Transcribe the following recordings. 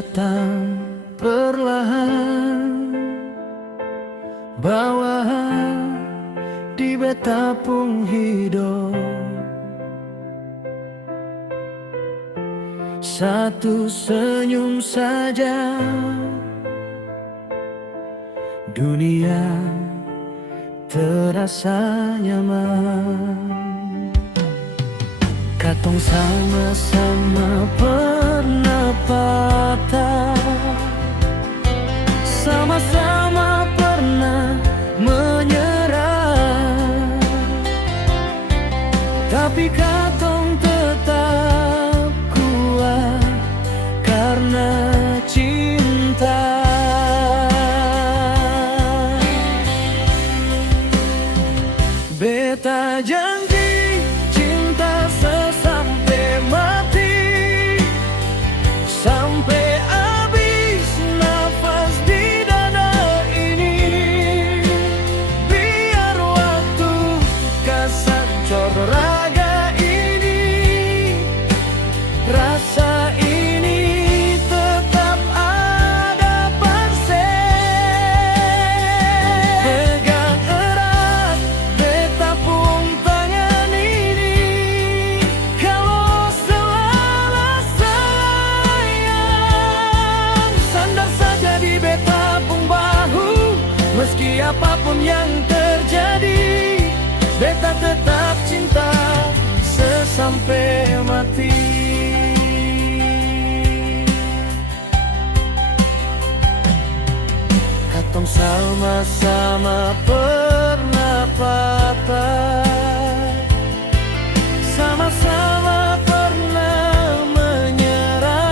datang perlahan, bawa di beta pung hidup. Satu senyum saja, dunia terasa nyaman. Katong sama-sama pernah patah, sama-sama pernah menyerah, tapi katong tetap kuat karena cinta. Beta janji cinta sesampai mati, sampai habis nafas di dada ini. Biar waktu kasancor raga ini, rasa ini tetap ada persen. Pegang erat beta pung tangan ini, kalau salah sayang, sandar saja di beta pung bahu. Meski apapun yang terjadi, beta tetap cinta sesampai mati. Katong sama-sama pernah patah, sama-sama pernah menyerah,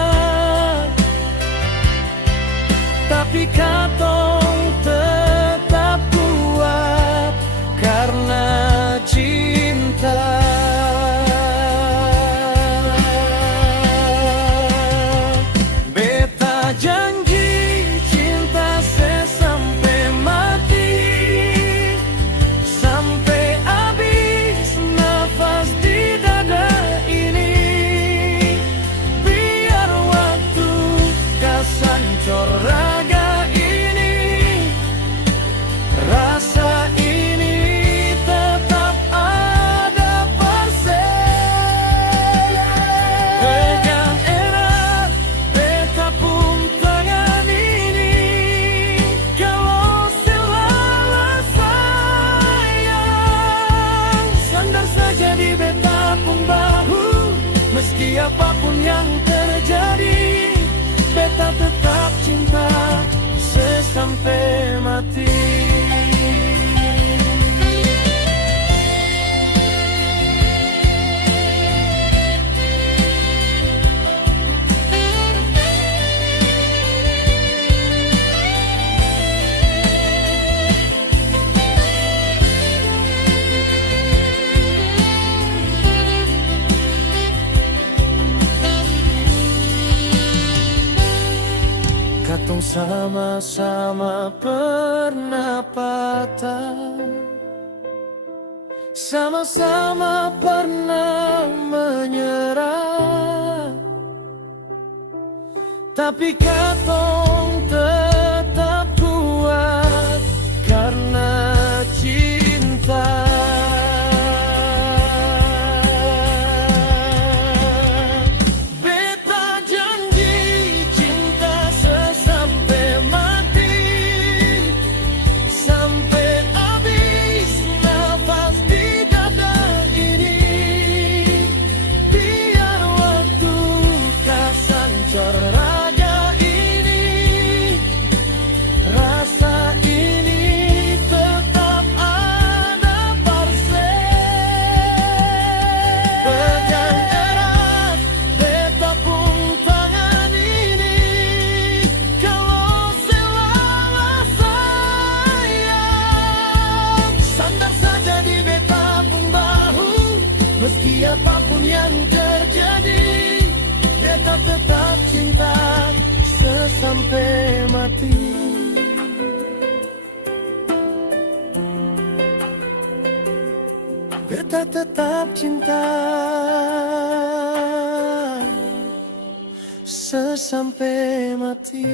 tapi katong tetap kuat karena cinta. Beta janji cinta sesampai mati, sampai habis nafas di dada ini. Biar waktu kasancor raga ini, rasa ini tetap ada persen. Pegang erat beta pung tangan ini, kalau salah sayang, sandar saja di beta pung bahu. Meski apapun yang terjadi, beta tetap cinta sesampai mati. Katong sama-sama pernah patah, sama-sama pernah menyerah, tapi katong tetap kuat karena cinta. Beta janji cinta sesampai mati, sampai habis nafas di dada ini. Biar waktu kasancor raga ini, rasa ini tetap ada persen. Pegang erat beta pung tangan ini, kalau salah sayang, sandar saja di beta pung bahu. Meski apapun yang terjadi, beta tetap cinta sesampai mati. Beta tetap cinta sesampai mati.